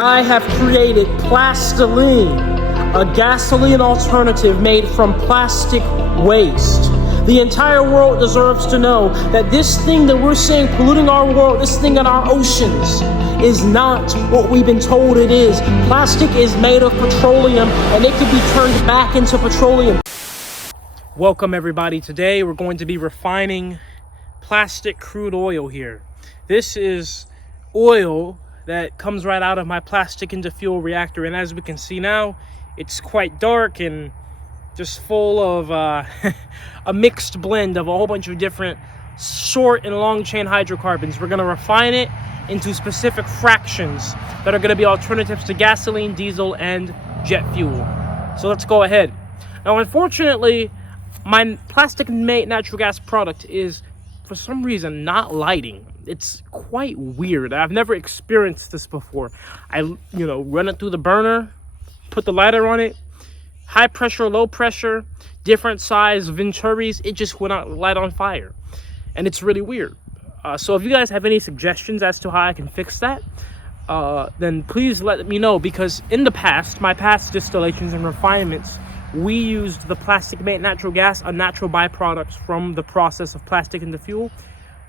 I have created Plastiline, a gasoline alternative made from plastic waste. The entire world deserves to know that this thing that we're seeing polluting our world, this thing in our oceans, is not what we've been told it is. Plastic is made of petroleum, and it can be turned back into petroleum. Welcome everybody. Today we're going to be refining plastic crude oil here. This is oil that comes right out of my plastic into fuel reactor, and as we can see now, it's quite dark and just full of a mixed blend of a whole bunch of different short and long chain hydrocarbons. We're going to refine it into specific fractions that are going to be alternatives to gasoline, diesel, and jet fuel. So let's go ahead. Now, unfortunately, my plastic-made natural gas product is, for some reason, not lighting. It's quite weird. I've never experienced this before. I, run it through the burner, put the lighter on it, high pressure, low pressure, different size Venturis, it just would not light on fire. And it's really weird. So if you guys have any suggestions as to how I can fix that, then please let me know, because in the past, my past distillations and refinements, we used the plastic-made natural gas, a natural byproduct from the process of plastic into fuel.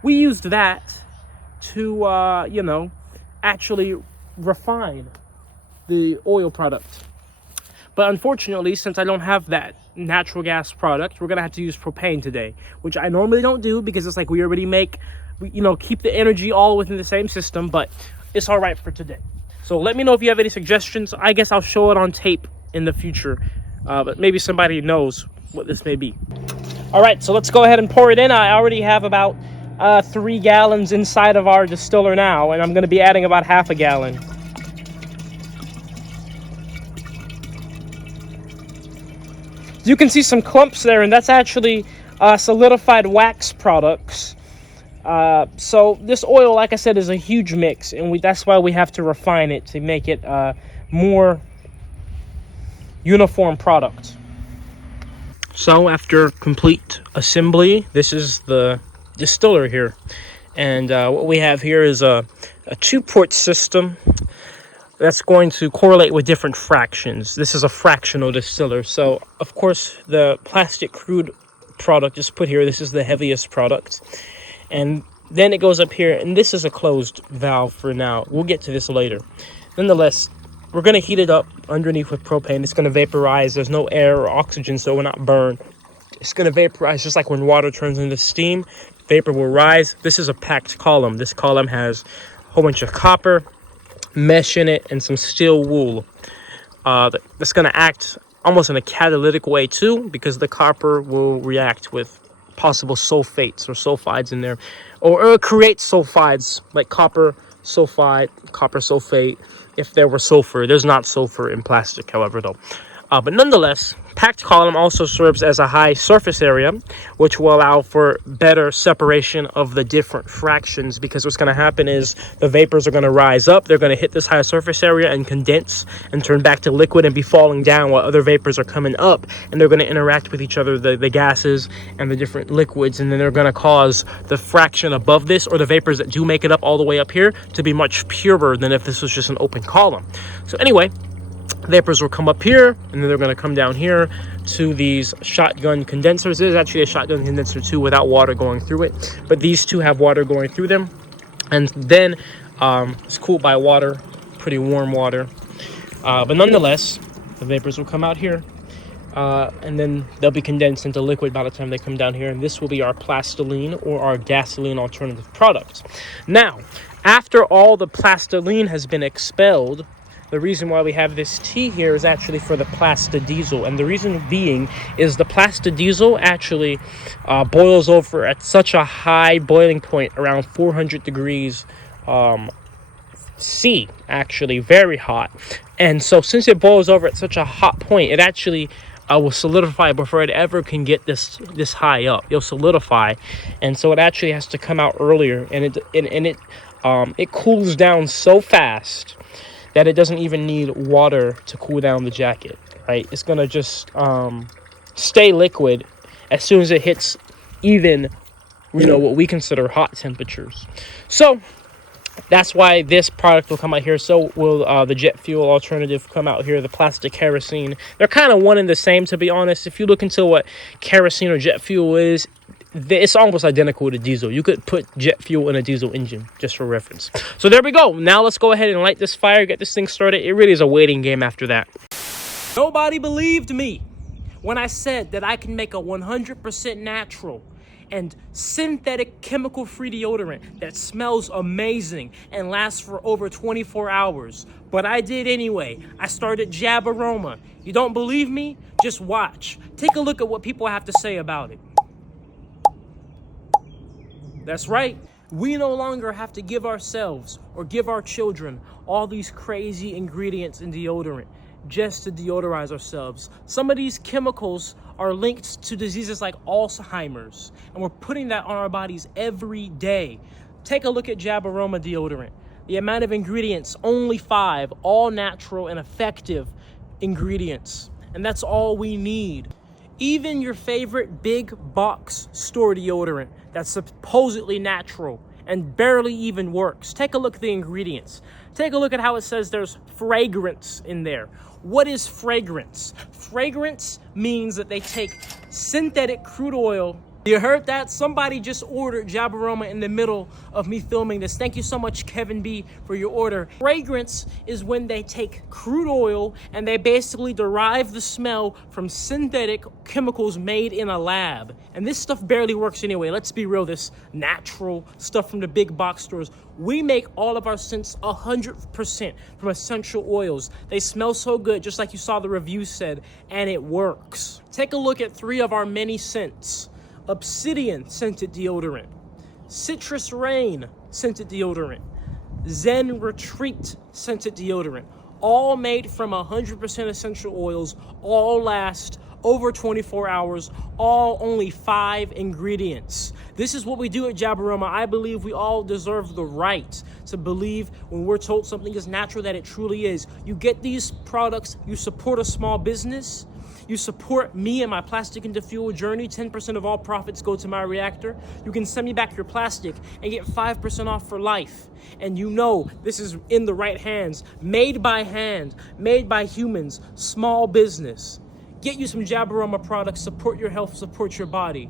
We used that to, actually refine the oil product. But unfortunately, since I don't have that natural gas product, we're going to have to use propane today, which I normally don't do because it's like we already keep the energy all within the same system, but it's all right for today. So let me know if you have any suggestions. I guess I'll show it on tape in the future, but maybe somebody knows what this may be. All right, so let's go ahead and pour it in. I already have about 3 gallons inside of our distiller now, and I'm going to be adding about half a gallon. You can see some clumps there, and that's actually solidified wax products. So this oil, like I said, is a huge mix, and that's why we have to refine it to make it more uniform product. So after complete assembly, this is the distiller here, and what we have here is a 2-port system that's going to correlate with different fractions. This is a fractional distiller, so of course the PlastiCrude product is put here. This is the heaviest product, and then it goes up here, and this is a closed valve for now. We'll get to this later. Nonetheless, we're going to heat it up underneath with propane. It's going to vaporize. There's no air or oxygen, so we're not burned. It's going to vaporize just like when water turns into steam. Vapor will rise. This is a packed column. This column has a whole bunch of copper, mesh in it, and some steel wool. That's going to act almost in a catalytic way too, because the copper will react with possible sulfates or sulfides in there, or create sulfides like copper sulfide, copper sulfate. If there were sulfur, there's not sulfur in plastic, however, though. But nonetheless, packed column also serves as a high surface area, which will allow for better separation of the different fractions, because what's going to happen is the vapors are going to rise up, they're going to hit this high surface area and condense and turn back to liquid and be falling down while other vapors are coming up, and they're going to interact with each other, the gases and the different liquids, and then they're going to cause the fraction above this, or the vapors that do make it up all the way up here, to be much purer than if this was just an open column. So anyway, vapors will come up here, and then they're going to come down here to these shotgun condensers. There's actually a shotgun condenser too without water going through it, but these two have water going through them, and then it's cooled by water, pretty warm water, but nonetheless the vapors will come out here, and then they'll be condensed into liquid by the time they come down here, and this will be our Plastiline, or our gasoline alternative product. Now, after all the Plastiline has been expelled, the reason why we have this T here is actually for the PlastiDiesel, and the reason being is the PlastiDiesel actually boils over at such a high boiling point, around 400 degrees C, actually very hot. And so since it boils over at such a hot point, it actually will solidify before it ever can get this high up. It'll solidify, and so it actually has to come out earlier, and it cools down so fast that it doesn't even need water to cool down the jacket, right? It's gonna just stay liquid as soon as it hits even, what we consider hot temperatures. So That's why this product will come out here. So will the jet fuel alternative come out here, the plastic kerosene. They're kind of one and the same, to be honest. If you look into what kerosene or jet fuel is, it's almost identical to diesel. You could put jet fuel in a diesel engine, just for reference. So there we go. Now let's go ahead and light this fire, get this thing started. It really is a waiting game after that. Nobody believed me when I said that I can make a 100% natural and synthetic chemical-free deodorant that smells amazing and lasts for over 24 hours. But I did anyway. I started Jab Aroma. You don't believe me? Just watch. Take a look at what people have to say about it. That's right. We no longer have to give ourselves or give our children all these crazy ingredients in deodorant just to deodorize ourselves. Some of these chemicals are linked to diseases like Alzheimer's, and we're putting that on our bodies every day. Take a look at Jab Aroma deodorant. The amount of ingredients, only 5, all natural and effective ingredients. And that's all we need. Even your favorite big box store deodorant that's supposedly natural and barely even works. Take a look at the ingredients. Take a look at how it says there's fragrance in there. What is fragrance? Fragrance means that they take synthetic crude oil. You heard that? Somebody just ordered Jab Aroma in the middle of me filming this. Thank you so much, Kevin B, for your order. Fragrance is when they take crude oil and they basically derive the smell from synthetic chemicals made in a lab. And this stuff barely works anyway. Let's be real, this natural stuff from the big box stores. We make all of our scents 100% from essential oils. They smell so good, just like you saw the review said, and it works. Take a look at 3 of our many scents. Obsidian scented deodorant, Citrus Rain scented deodorant, Zen Retreat scented deodorant, all made from 100% essential oils, all last over 24 hours, all only 5 ingredients. This is what we do at Jab Aroma. I believe we all deserve the right to believe when we're told something is natural that it truly is. You get these products, you support a small business, you support me and my plastic into fuel journey. 10% of all profits go to my reactor. You can send me back your plastic and get 5% off for life. And you know this is in the right hands. Made by hand, made by humans, small business. Get you some Jab Aroma products. Support your health, support your body.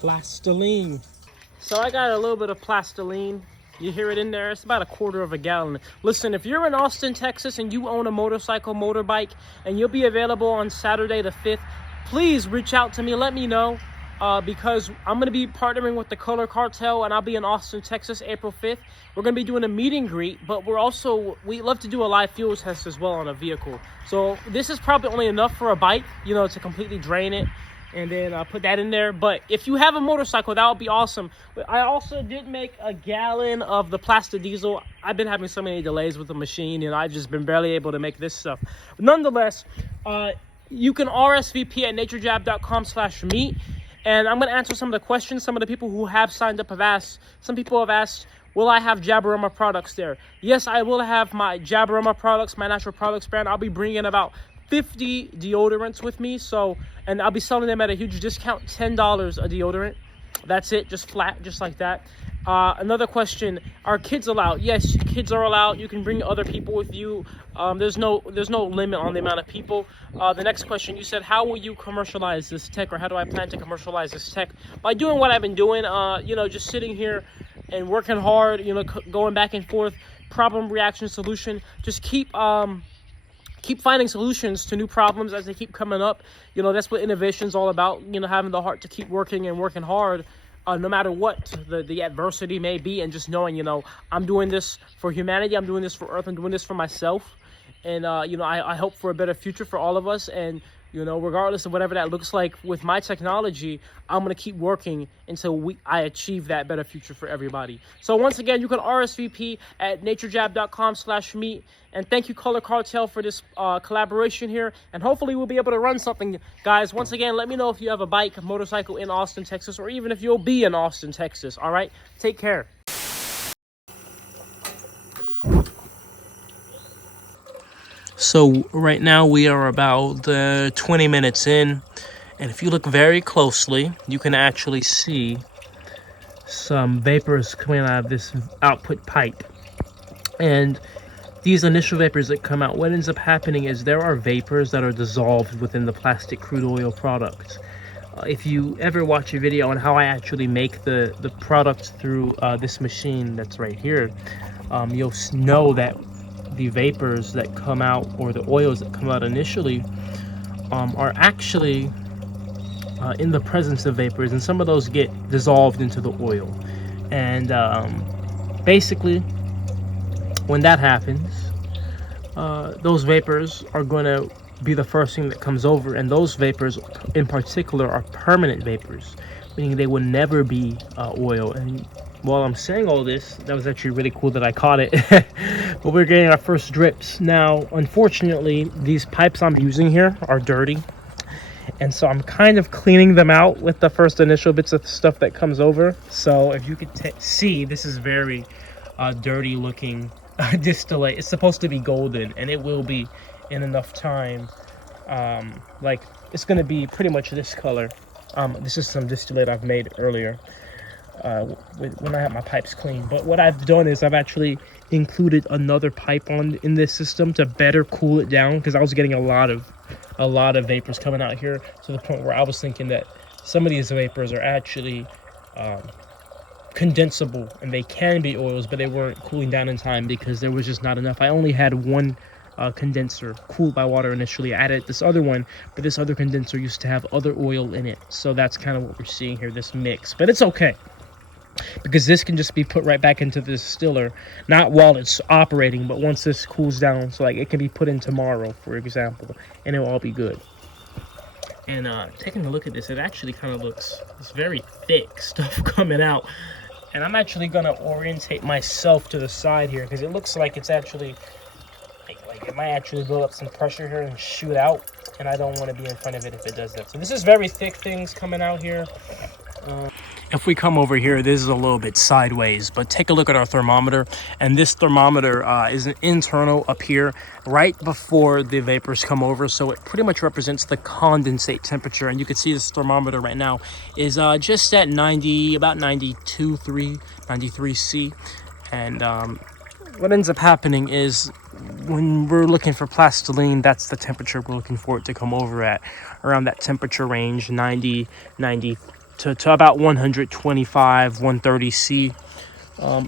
Plastiline. So I got a little bit of plastiline. You hear it in there. It's about 1/4 gallon. Listen, if you're in Austin, Texas, and you own a motorcycle, motorbike, and you'll be available on Saturday the 5th, please reach out to me. Let me know because I'm going to be partnering with the Color Cartel, and I'll be in Austin, Texas, April 5th. We're going to be doing a meet and greet, but we love to do a live fuel test as well on a vehicle. So this is probably only enough for a bike, you know, to completely drain it. And then put that in there. But if you have a motorcycle, that would be awesome. But I also did make a gallon of the PlastiDiesel. I've been having so many delays with the machine, and I've just been barely able to make this stuff. But nonetheless, you can RSVP at Naturejab.com/meet. And I'm going to answer some of the questions. Some of the people who have signed up have asked. Some people have asked, will I have Jab Aroma products there? Yes, I will have my Jab Aroma products, my natural products brand. I'll be bringing about 50 deodorants with me, and I'll be selling them at a huge discount, $10 a deodorant. That's it, just flat, just like that. Another question, are kids allowed? Yes, kids are allowed. You can bring other people with you. There's no limit on the amount of people. The next question, you said, how will you commercialize this tech, or how do I plan to commercialize this tech? By doing what I've been doing, you know, just sitting here and working hard, you know, going back and forth, problem, reaction, solution. Just keep finding solutions to new problems as they keep coming up. You know, that's what innovation is all about. You know, having the heart to keep working and working hard, no matter what the adversity may be, and just knowing, you know, I'm doing this for humanity, I'm doing this for Earth, I'm doing this for myself. And, you know, I hope for a better future for all of us. And, you know, regardless of whatever that looks like with my technology, I'm going to keep working until I achieve that better future for everybody. So once again, you can RSVP at Naturejab.com/meet. And thank you, Color Cartel, for this collaboration here. And hopefully we'll be able to run something. Guys, once again, let me know if you have a bike, a motorcycle in Austin, Texas, or even if you'll be in Austin, Texas. All right? Take care. So right now we are about 20 minutes in, and if you look very closely, you can actually see some vapors coming out of this output pipe. And these initial vapors that come out, what ends up happening is there are vapors that are dissolved within the plastic crude oil product. If you ever watch a video on how I actually make the product through this machine that's right here, you'll know that the vapors that come out, or the oils that come out initially, are actually in the presence of vapors, and some of those get dissolved into the oil. And basically, when that happens, those vapors are going to be the first thing that comes over, and those vapors in particular are permanent vapors, meaning they will never be oil. And while I'm saying all this, that was actually really cool that I caught it. But we're getting our first drips now. Unfortunately, these pipes I'm using here are dirty, and so I'm kind of cleaning them out with the first initial bits of stuff that comes over. So if you could see, this is very dirty looking distillate. It's supposed to be golden, and it will be in enough time. Like, it's going to be pretty much this color. This is some distillate I've made earlier when I had my pipes clean. But what I've done is I've actually included another pipe in this system to better cool it down, because I was getting a lot of vapors coming out here, to the point where I was thinking that some of these vapors are actually condensable, and they can be oils, but they weren't cooling down in time because there was just not enough. I only had one condenser cooled by water initially. I added this other one, but this other condenser used to have other oil in it, so that's kind of what we're seeing here, this mix. But it's okay, because this can just be put right back into the distiller, not while it's operating, but once this cools down. So like, it can be put in tomorrow, for example, and it will all be good. And taking a look at this, it actually kind of looks, it's very thick stuff coming out. And I'm actually gonna orientate myself to the side here, because it looks like it's actually like it might actually build up some pressure here and shoot out, and I don't want to be in front of it if it does that. So this is very thick things coming out here. If we come over here, this is a little bit sideways, but take a look at our thermometer. And this thermometer is an internal up here right before the vapors come over, so it pretty much represents the condensate temperature. And you can see this thermometer right now is just at 90, about 92.3, 93 C. And what ends up happening is, when we're looking for plastiline, that's the temperature we're looking for it to come over at, around that temperature range, 90 to about 125, 130 C.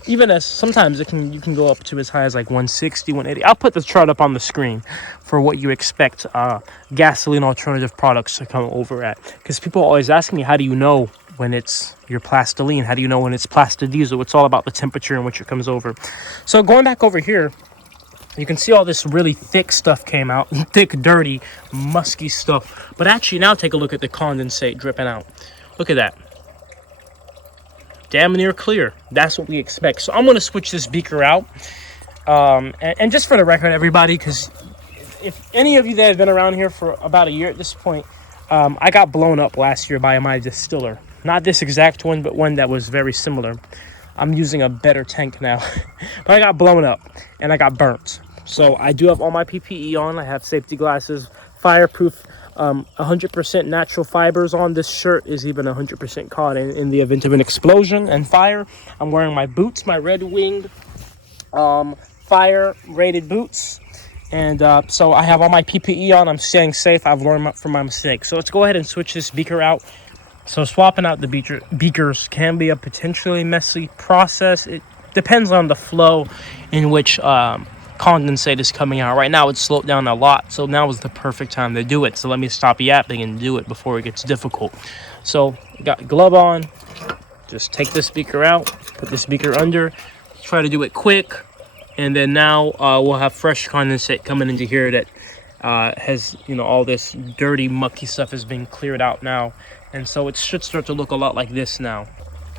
Even as sometimes you can go up to as high as like 160, 180. I'll put the chart up on the screen for what you expect gasoline alternative products to come over at, because people always ask me, how do you know when it's your plastiline? How do you know when it's PlastiDiesel? It's all about the temperature in which it comes over. So going back over here, you can see all this really thick stuff came out, thick, dirty, musky stuff. But actually, now take a look at the condensate dripping out. Look at that. Damn near clear. That's what we expect. So I'm going to switch this beaker out. And just for the record, everybody, because if any of you that have been around here for about a year at this point, I got blown up last year by my distiller. Not this exact one, but one that was very similar. I'm using a better tank now. But I got blown up and I got burnt. So I do have all my PPE on. I have safety glasses, fireproof, 100% natural fibers on. This shirt is even 100% cotton in the event of an explosion and fire. I'm wearing my boots, my Red Winged fire rated boots. And so I have all my PPE on. I'm staying safe. I've learned from my mistakes. So let's go ahead and switch this beaker out. So swapping out the beakers can be a potentially messy process. It depends on the flow in which condensate is coming out. Right now it's slowed down a lot, so now is the perfect time to do it. So let me stop yapping and do it before it gets difficult. So got glove on, just take this beaker out, put this beaker under, try to do it quick, and then now we'll have fresh condensate coming into here that has, you know, all this dirty mucky stuff has been cleared out now, and so it should start to look a lot like this now.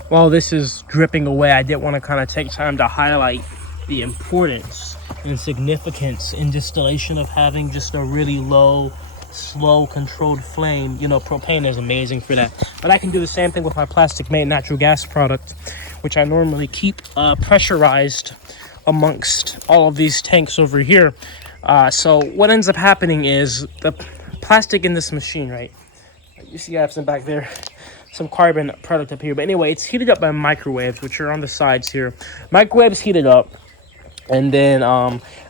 While this is dripping away, I did want to kind of take time to highlight the importance and significance in distillation of having just a really low, slow, controlled flame. You know, propane is amazing for that. But I can do the same thing with my plastic-made natural gas product, which I normally keep pressurized amongst all of these tanks over here. So what ends up happening is the plastic in this machine, right? You see I have some back there. some carbon product up here. But anyway, it's heated up by microwaves, which are on the sides here. Microwaves heat it up, and then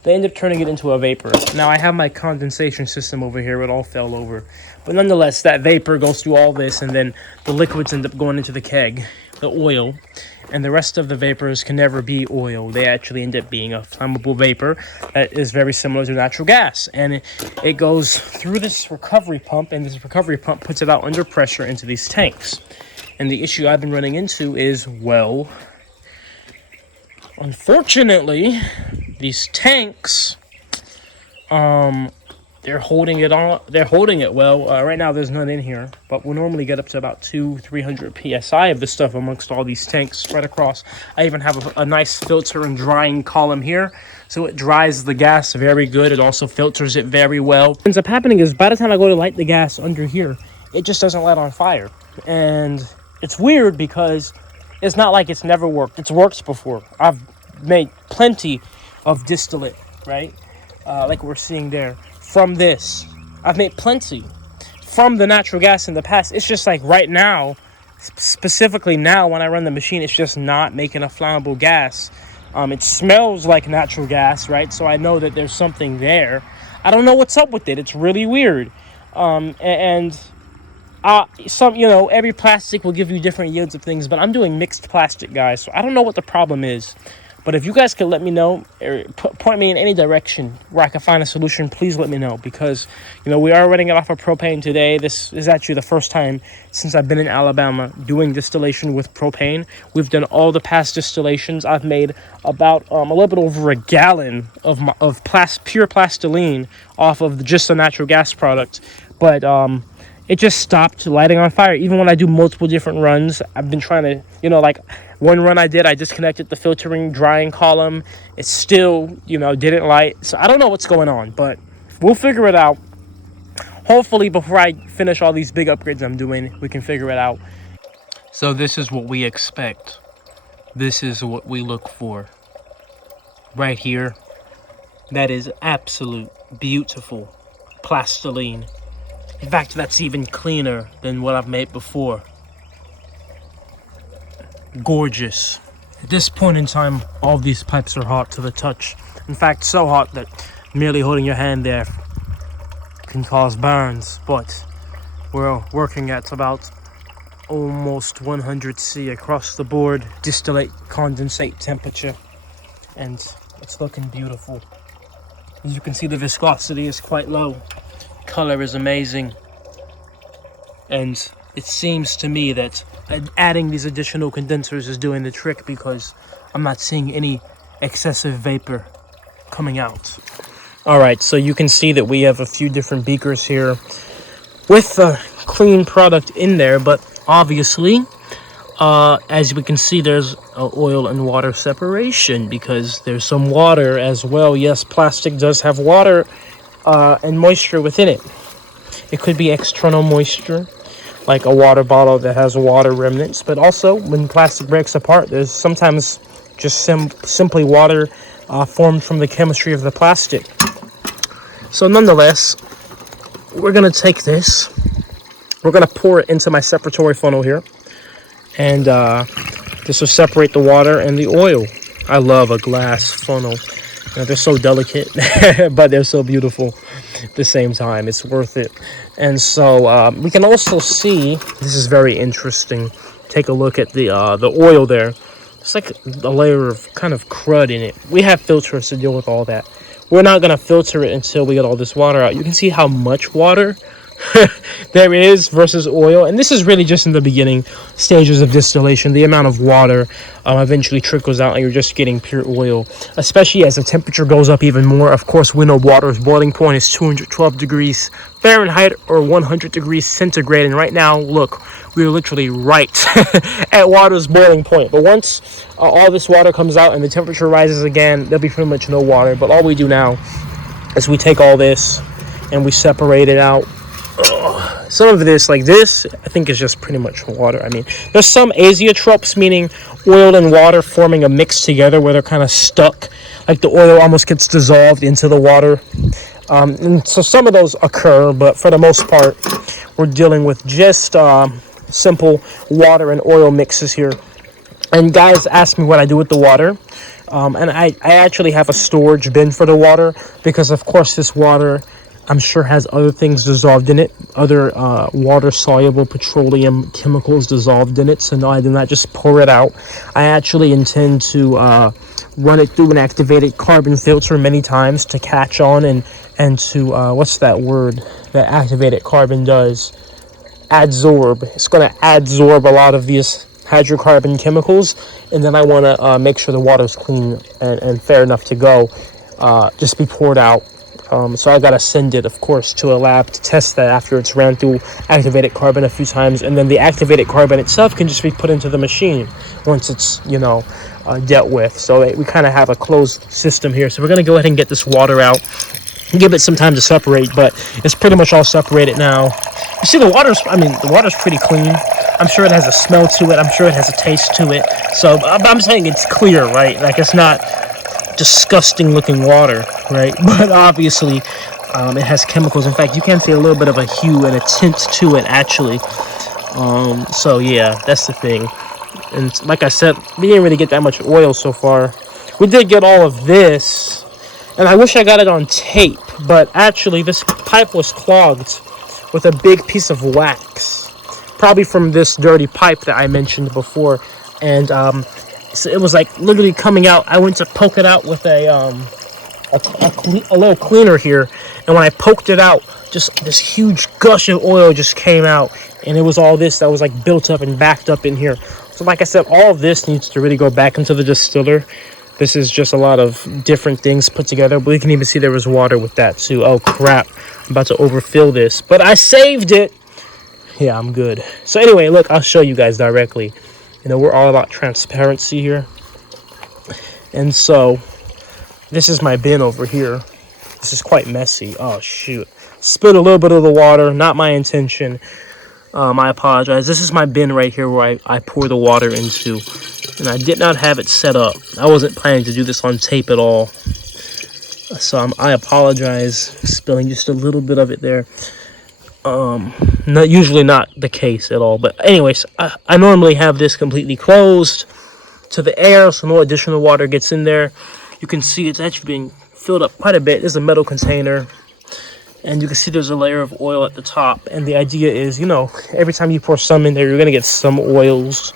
they end up turning it into a vapor. Now I have my condensation system over here. It all fell over. But nonetheless, that vapor goes through all this, and then the liquids end up going into the keg, the oil. And the rest of the vapors can never be oil. They actually end up being a flammable vapor that is very similar to natural gas. And it goes through this recovery pump, and this recovery pump puts it out under pressure into these tanks. And the issue I've been running into is, well, unfortunately, these tanks, they're holding it on. They're holding it well. Right now, there's none in here, but we'll normally get up to about 200-300 psi of this stuff amongst all these tanks spread across. I even have a nice filter and drying column here, so it dries the gas very good. It also filters it very well. What ends up happening is by the time I go to light the gas under here, it just doesn't light on fire, and it's weird because it's not like it's never worked. It's worked before. I've made plenty of distillate, right? Like we're seeing there. From this, I've made plenty from the natural gas in the past. It's just like right now, specifically now when I run the machine, it's just not making a flammable gas. It smells like natural gas, right? So I know that there's something there. I don't know what's up with it. It's really weird. Every plastic will give you different yields of things, but I'm doing mixed plastic, guys, so I don't know what the problem is. But if you guys could let me know, or point me in any direction where I can find a solution, please let me know. Because, we are running it off of propane today. This is actually the first time since I've been in Alabama doing distillation with propane. We've done all the past distillations. I've made about a little bit over a gallon of pure plastiline off of just a natural gas product. But it just stopped lighting on fire. Even when I do multiple different runs, I've been trying to, like one run I disconnected the filtering drying column. It still, didn't light. So I don't know what's going on, but we'll figure it out. Hopefully before I finish all these big upgrades I'm doing, we can figure it out. So this is what we expect. This is what we look for. Right here. That is absolute beautiful plastiline. In fact, that's even cleaner than what I've made before. Gorgeous. At this point in time, all these pipes are hot to the touch. In fact, so hot that merely holding your hand there can cause burns. But we're working at about almost 100 C across the board, distillate condensate temperature, and it's looking beautiful. As you can see, the viscosity is quite low. Color is amazing, and it seems to me that adding these additional condensers is doing the trick because I'm not seeing any excessive vapor coming out. All right, so you can see that we have a few different beakers here with the clean product in there, but obviously as we can see, there's oil and water separation because there's some water as well. Yes, plastic does have water and moisture within it. It could be external moisture, like a water bottle that has water remnants, but also when plastic breaks apart, there's sometimes just simply water formed from the chemistry of the plastic. So nonetheless, we're going to take this, we're going to pour it into my separatory funnel here, and this will separate the water and the oil. I love a glass funnel. They're so delicate, but they're so beautiful at the same time. It's worth it. And so we can also see, this is very interesting. Take a look at the oil there. It's like a layer of kind of crud in it. We have filters to deal with all that. We're not going to filter it until we get all this water out. You can see how much water there is versus oil, and this is really just in the beginning stages of distillation. The amount of water eventually trickles out and you're just getting pure oil, especially as the temperature goes up even more. Of course, we know water's boiling point is 212 degrees Fahrenheit or 100 degrees centigrade, and right now, look, we're literally right at water's boiling point. But once all this water comes out and the temperature rises again, there'll be pretty much no water. But all we do now is we take all this and we separate it out. Some of this, like this, I think is just pretty much water. I mean, there's some azeotropes, meaning oil and water forming a mix together where they're kind of stuck, like the oil almost gets dissolved into the water. And so some of those occur, but for the most part, we're dealing with just simple water and oil mixes here. And guys ask me what I do with the water. And I actually have a storage bin for the water because, of course, this water, I'm sure, has other things dissolved in it, other water-soluble petroleum chemicals dissolved in it. So no, I do not just pour it out. I actually intend to run it through an activated carbon filter many times to catch on and to, what's that word that activated carbon does? Adsorb. It's going to adsorb a lot of these hydrocarbon chemicals, and then I want to make sure the water's clean and fair enough to go, just be poured out. So I got to send it, of course, to a lab to test that after it's ran through activated carbon a few times, and then the activated carbon itself can just be put into the machine once it's, dealt with. So we kind of have a closed system here. So we're going to go ahead and get this water out, give it some time to separate, but it's pretty much all separated now. You see the water's pretty clean. I'm sure it has a smell to it. I'm sure it has a taste to it. So I'm saying it's clear, right? Like, it's not disgusting looking water, right? But obviously it has chemicals. In fact, you can see a little bit of a hue and a tint to it, actually. So yeah, that's the thing. And like I said, we didn't really get that much oil so far. We did get all of this, and I wish I got it on tape, but actually this pipe was clogged with a big piece of wax, probably from this dirty pipe that I mentioned before. And so it was like literally coming out. I went to poke it out with a little cleaner here, and when I poked it out, just this huge gush of oil just came out, and it was all this that was like built up and backed up in here. So like I said, all of this needs to really go back into the distiller. This is just a lot of different things put together, but we can even see there was water with that too. Oh crap, I'm about to overfill this, but I saved it. Yeah, I'm good. So anyway, look, I'll show you guys directly. We're all about transparency here. And so this is my bin over here. This is quite messy. Oh shoot, spilled a little bit of the water, not my intention. I apologize. This is my bin right here where I pour the water into, and I did not have it set up. I wasn't planning to do this on tape at all, so I apologize spilling just a little bit of it there. Usually not the case at all, but anyways, I normally have this completely closed to the air so no additional water gets in there. You can see it's actually being filled up quite a bit. There's a metal container, and you can see there's a layer of oil at the top, and the idea is, every time you pour some in there, you're going to get some oils.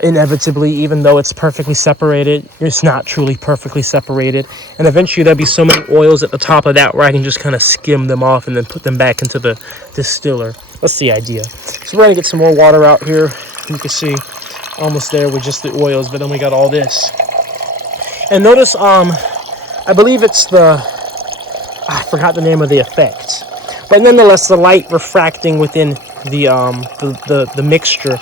Inevitably, even though it's perfectly separated, it's not truly perfectly separated, and eventually there'll be so many oils at the top of that where I can just kind of skim them off and then put them back into the distiller. That's the idea. So we're going to get some more water out here. You can see almost there with just the oils, but then we got all this. And notice, I believe it's I forgot the name of the effect, but nonetheless, the light refracting within the mixture,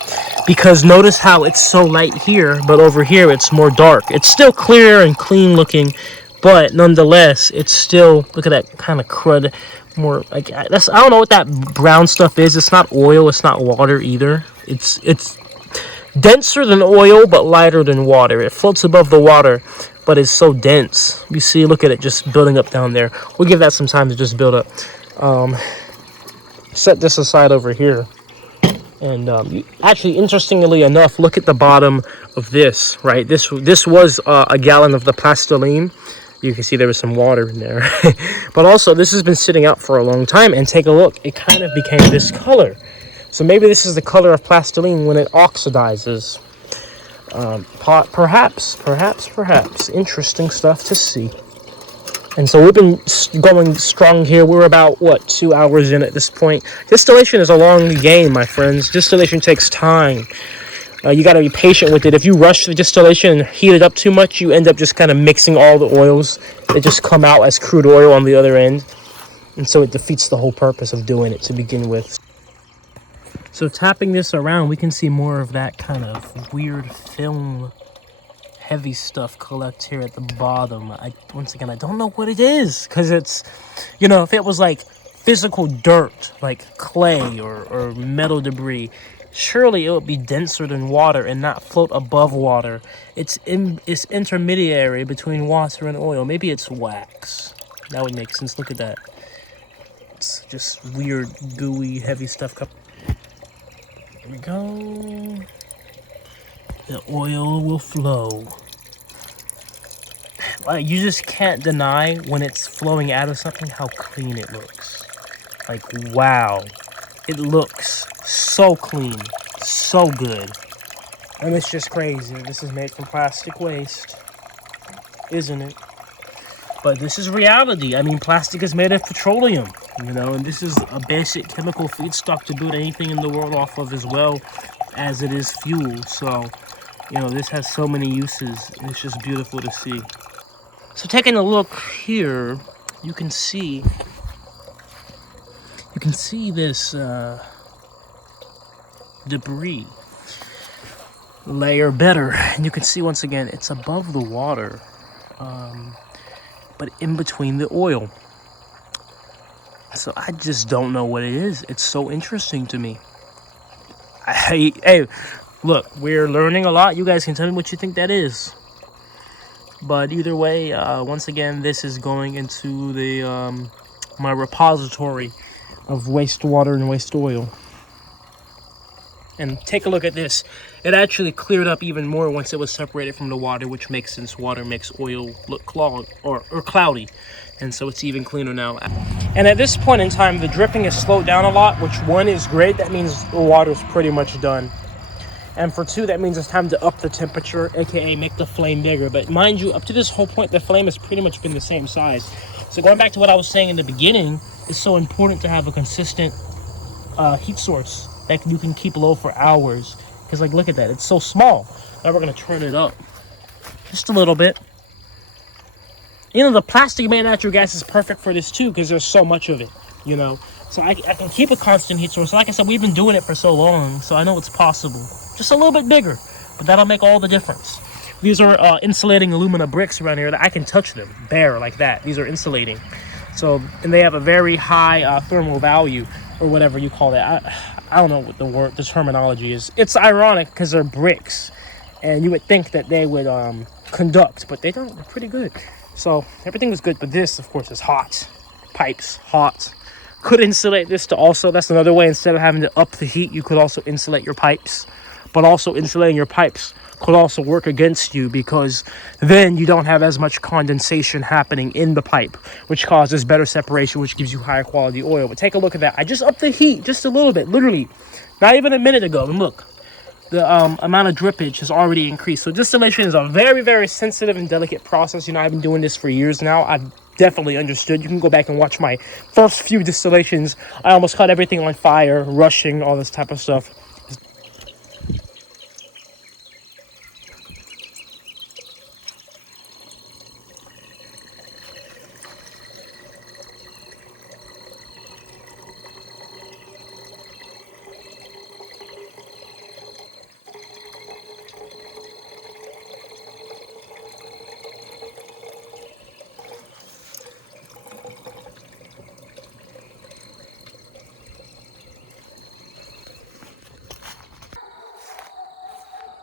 because notice how it's so light here, but over here it's more dark. It's still clear and clean looking, but nonetheless, it's still, look at that kind of crud, more like I don't know what that brown stuff is. It's not oil, it's not water either. It's denser than oil, but lighter than water. It floats above the water, but it's so dense. You see, look at it just building up down there. We'll give that some time to just build up. Set this aside over here. And actually, interestingly enough, look at the bottom of this, right? This was a gallon of the plastoline. You can see there was some water in there. But also, this has been sitting out for a long time. And take a look. It kind of became this color. So maybe this is the color of plastoline when it oxidizes. Perhaps. Interesting stuff to see. And so we've been going strong here. We're about, 2 hours in at this point. Distillation is a long game, my friends. Distillation takes time. You got to be patient with it. If you rush the distillation and heat it up too much, you end up just kind of mixing all the oils that just come out as crude oil on the other end. And so it defeats the whole purpose of doing it to begin with. So tapping this around, we can see more of that kind of weird film heavy stuff collect here at the bottom. Once again, I don't know what it is, because it's, if it was like physical dirt, like clay or metal debris, surely it would be denser than water and not float above water. It's intermediary between water and oil. Maybe it's wax. That would make sense. Look at that. It's just weird, gooey, heavy stuff. There we go. The oil will flow. Like, you just can't deny when it's flowing out of something how clean it looks. Like, wow. It looks so clean, so good. And it's just crazy. This is made from plastic waste, isn't it? But this is reality. I mean, plastic is made of petroleum, you know, and this is a basic chemical feedstock to build anything in the world off of, as well as it is fuel. So, you know, this has so many uses. It's just beautiful to see. So taking a look here, you can see this debris layer better, and you can see once again it's above the water, but in between the oil. So I just don't know what it is. It's so interesting to me. Hey, look, we're learning a lot. You guys can tell me what you think that is. But either way, once again, this is going into the my repository of wastewater and waste oil. And take a look at this. It actually cleared up even more once it was separated from the water, which makes sense. Water makes oil look clogged or cloudy. And so it's even cleaner now. And at this point in time, the dripping has slowed down a lot, which one is great. That means the water's pretty much done. And for two, that means it's time to up the temperature, aka make the flame bigger. But mind you, up to this whole point, the flame has pretty much been the same size. So going back to what I was saying in the beginning, it's so important to have a consistent heat source that you can keep low for hours. Because, like, look at that, it's so small. Now we're gonna turn it up just a little bit. You know, the plastic made natural gas is perfect for this too, because there's so much of it, you know. So I can keep a constant heat source. Like I said, we've been doing it for so long, so I know it's possible. Just a little bit bigger, but that'll make all the difference. These are insulating alumina bricks around here that I can touch them bare like that. These are insulating. So, and they have a very high thermal value, or whatever you call that. I don't know what the terminology is. It's ironic because they're bricks, and you would think that they would conduct, but they don't. They're pretty good. So everything was good, but this, of course, is hot. Pipes, hot. Could insulate this to also, that's another way, instead of having to up the heat, you could also insulate your pipes. But also insulating your pipes could also work against you, because then you don't have as much condensation happening in the pipe, which causes better separation, which gives you higher quality oil. But take a look at that. I just upped the heat just a little bit, literally not even a minute ago. And look, the amount of drippage has already increased. So distillation is a very, very sensitive and delicate process. You know, I've been doing this for years now. I've definitely understood. You can go back and watch my first few distillations. I almost caught everything on fire, rushing, all this type of stuff.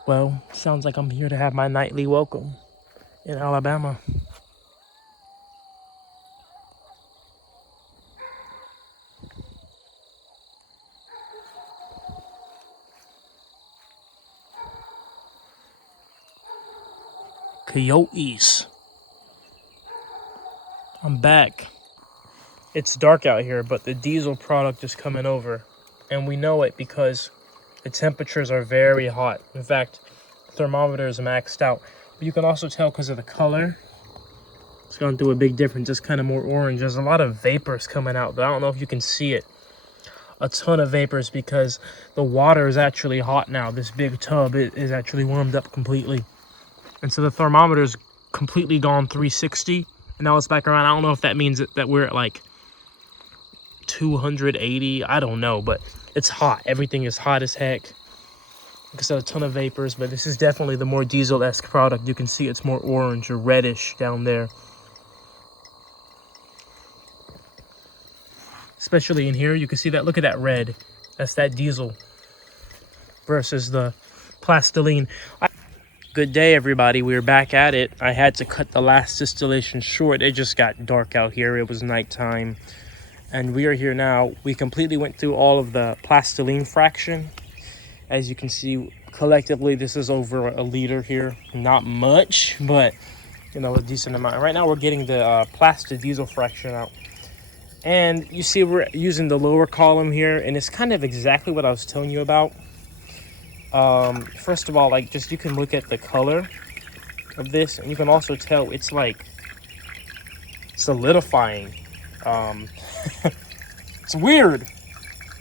Well, sounds like I'm here to have my nightly welcome in Alabama. Coyotes. I'm back. It's dark out here, but the diesel product is coming over. And we know it because the temperatures are very hot. In fact, the thermometer is maxed out. But you can also tell because of the color. It's going through a big difference. It's kind of more orange. There's a lot of vapors coming out, but I don't know if you can see it. A ton of vapors because the water is actually hot now. This big tub is actually warmed up completely. And so the thermometer is completely gone 360. And now it's back around. I don't know if that means that we're at like 280. I don't know, but it's hot. Everything is hot as heck. Like I said, a ton of vapors, but this is definitely the more diesel-esque product. You can see it's more orange or reddish down there. Especially in here, you can see that. Look at that red. That's that diesel versus the plastiline. Good day, everybody. We're back at it. I had to cut the last distillation short. It just got dark out here. It was nighttime. And we are here now. We completely went through all of the plastiline fraction. As you can see, collectively, this is over a liter here. Not much, but you know, a decent amount. Right now, we're getting the PlastiDiesel fraction out. And you see we're using the lower column here, and it's kind of exactly what I was telling you about. First of all, like, just you can look at the color of this, and you can also tell it's like solidifying. It's weird.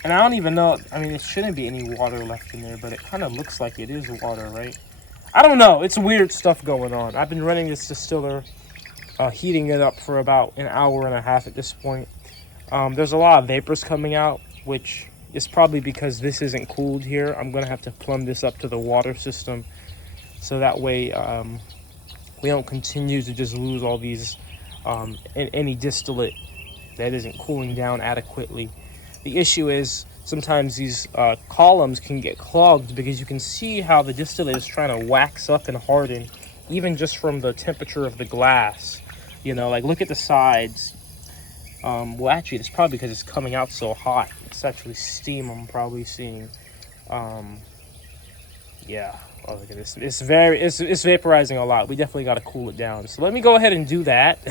And I don't even know, I mean, it shouldn't be any water left in there, but it kind of looks like it is water, right? I don't know. It's weird stuff going on. I've been running this distiller, heating it up for about an hour and a half at this point. There's a lot of vapors coming out, which is probably because this isn't cooled here. I'm going to have to plumb this up to the water system, so that way we don't continue to just lose all these, any distillate that isn't cooling down adequately. The issue is sometimes these columns can get clogged because you can see how the distillate is trying to wax up and harden, even just from the temperature of the glass. You know, like, look at the sides. Well, actually, it's probably because it's coming out so hot. It's actually steam I'm probably seeing. Yeah. Oh, look at this. It's vaporizing a lot. We definitely got to cool it down. So let me go ahead and do that.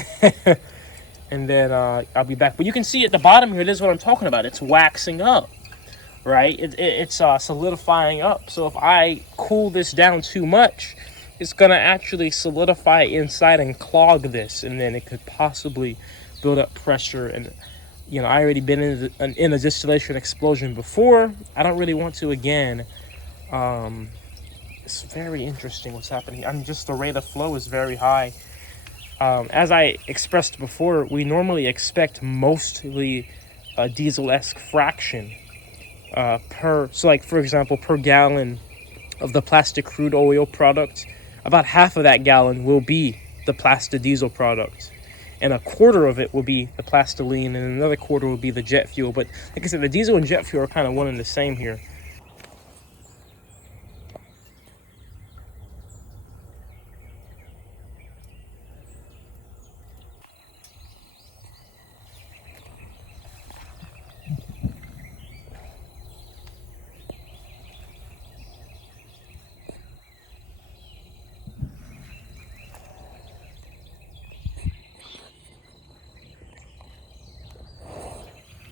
And then I'll be back. But you can see at the bottom here, this is what I'm talking about. It's waxing up, right? It's solidifying up. So if I cool this down too much, it's going to actually solidify inside and clog this. And then it could possibly build up pressure. And, you know, I already been in a distillation explosion before. I don't really want to again. It's very interesting what's happening. I mean, just the rate of flow is very high. As I expressed before, we normally expect mostly a diesel-esque fraction so like, for example, per gallon of the PlastiCrude oil product, about half of that gallon will be the PlastiDiesel product, and a quarter of it will be the Plastoline, and another quarter will be the jet fuel. But like I said, the diesel and jet fuel are kind of one and the same here.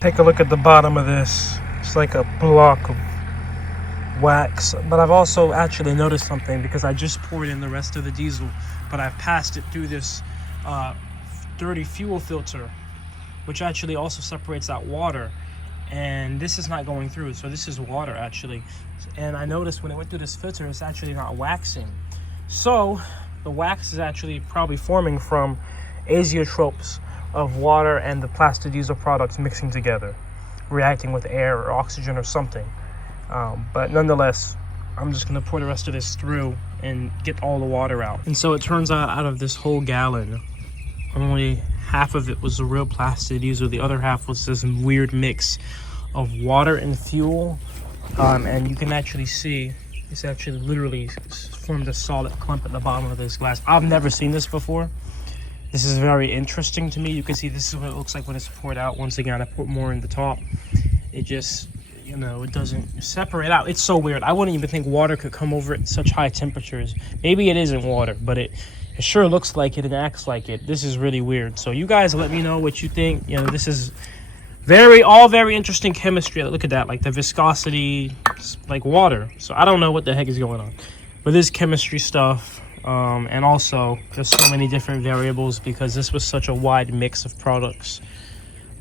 Take a look at the bottom of this. It's like a block of wax. But I've also actually noticed something, because I just poured in the rest of the diesel, but I've passed it through this dirty fuel filter, which actually also separates out water. And this is not going through, so this is water actually. And I noticed when it went through this filter, it's actually not waxing. So the wax is actually probably forming from azeotropes of water and the PlastiDiesel products mixing together, reacting with air or oxygen or something. But nonetheless, I'm just gonna pour the rest of this through and get all the water out. And so it turns out of this whole gallon, only half of it was the real PlastiDiesel. The other half was this weird mix of water and fuel. And you can actually see it's actually literally formed a solid clump at the bottom of this glass. I've never seen this before. This is very interesting to me. You can see this is what it looks like when it's poured out. Once again, I put more in the top. It just, you know, it doesn't separate out. It's so weird. I wouldn't even think water could come over at such high temperatures. Maybe it isn't water, but it sure looks like it and acts like it. This is really weird. So you guys let me know what you think. You know, this is all very interesting chemistry. Look at that, like the viscosity, like water. So I don't know what the heck is going on. But this chemistry stuff. And also there's so many different variables, because this was such a wide mix of products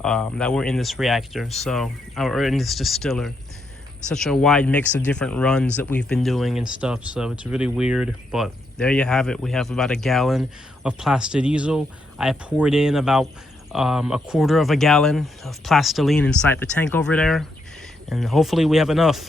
that were in this reactor, or in this distiller. Such a wide mix of different runs that we've been doing and stuff, so it's really weird. But there you have it. We have about a gallon of PlastiDiesel. I poured in about a quarter of a gallon of Plastoline inside the tank over there, and hopefully we have enough.